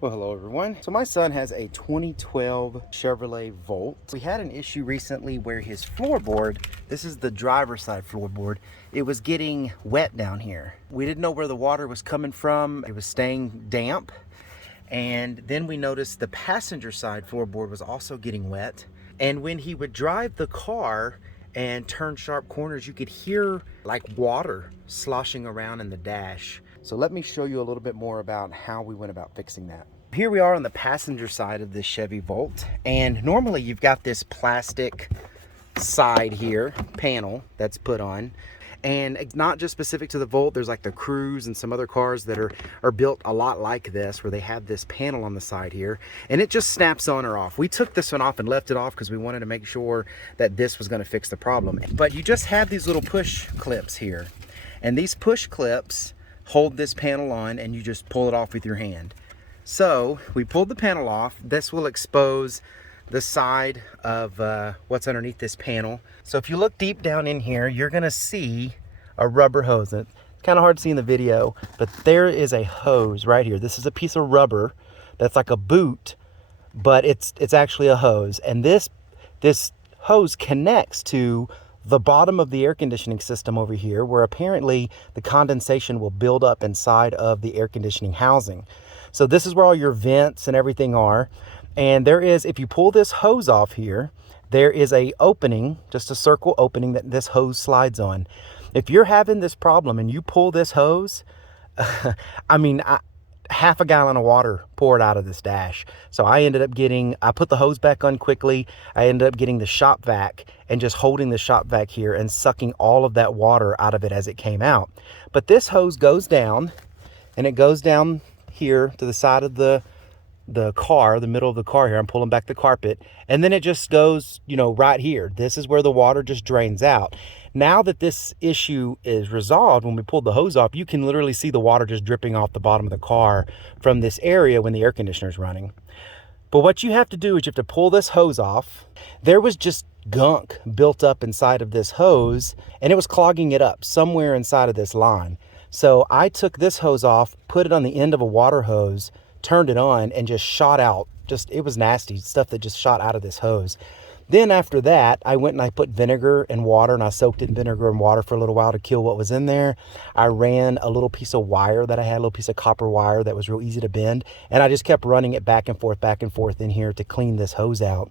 Well, hello everyone. So my son has a 2012 Chevrolet Volt. We had an issue recently where his floorboard, this is the driver's side floorboard, it was getting wet down here. We didn't know where the water was coming from. It was staying damp. And then we noticed the passenger side floorboard was also getting wet. And when he would drive the car and turn sharp corners, you could hear like water sloshing around in the dash. So let me show you a little bit more about how we went about fixing that. Here we are on the passenger side of this Chevy Volt, and normally you've got this plastic side here, panel that's put on, and it's not just specific to the Volt. There's like the Cruise and some other cars that are built a lot like this, where they have this panel on the side here, and it just snaps on or off. We took this one off and left it off because we wanted to make sure that this was going to fix the problem. But you just have these little push clips here, and these push clips hold this panel on, and you just pull it off with your hand. So we pulled the panel off. This will expose the side of what's underneath this panel. So if you look deep down in here, you're gonna see a rubber hose. It's kind of hard to see in the video, but there is a hose right here. This is a piece of rubber that's like a boot, but it's actually a hose. And this hose connects to the bottom of the air conditioning system over here, where apparently the condensation will build up inside of the air conditioning housing. So this is where all your vents and everything are. And there is, if you pull this hose off here, there is a opening, just a circle opening that this hose slides on. If you're having this problem and you pull this hose, half a gallon of water poured out of this dash. So I put the hose back on quickly. I ended up getting the shop vac and just holding the shop vac here and sucking all of that water out of it as it came out. But this hose goes down, and it goes down here to the side of the car, the middle of the car here. I'm pulling back the carpet, and then it just goes, right here. This is where the water just drains out. Now that this issue is resolved, when we pulled the hose off, you can literally see the water just dripping off the bottom of the car from this area when the air conditioner is running. But what you have to do is you have to pull this hose off. There was just gunk built up inside of this hose, and it was clogging it up somewhere inside of this line. So I took this hose off, put it on the end of a water hose, turned it on, and just shot out. It was nasty stuff that just shot out of this hose. Then after that, I went and I put vinegar and water, and I soaked it in vinegar and water for a little while to kill what was in there. I ran a little piece of wire that I had, a little piece of copper wire that was real easy to bend, and I just kept running it back and forth in here to clean this hose out.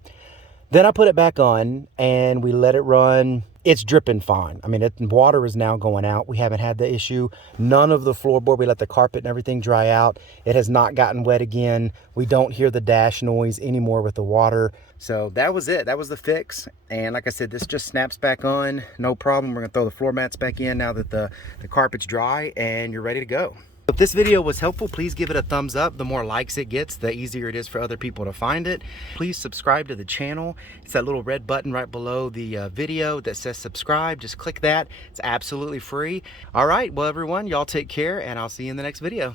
Then I put it back on, and we let it run. It's dripping fine. Water is now going out. We haven't had the issue. None of the floorboard, we let the carpet and everything dry out. It has not gotten wet again. We don't hear the dash noise anymore with the water. So that was it. That was the fix. And like I said, this just snaps back on. No problem. We're gonna throw the floor mats back in now that the carpet's dry, and you're ready to go. If this video was helpful, please give it a thumbs up. The more likes it gets, the easier it is for other people to find it. Please subscribe to the channel. It's that little red button right below the video that says subscribe. Just click that. It's absolutely free. All right, well everyone, y'all take care, and I'll see you in the next video.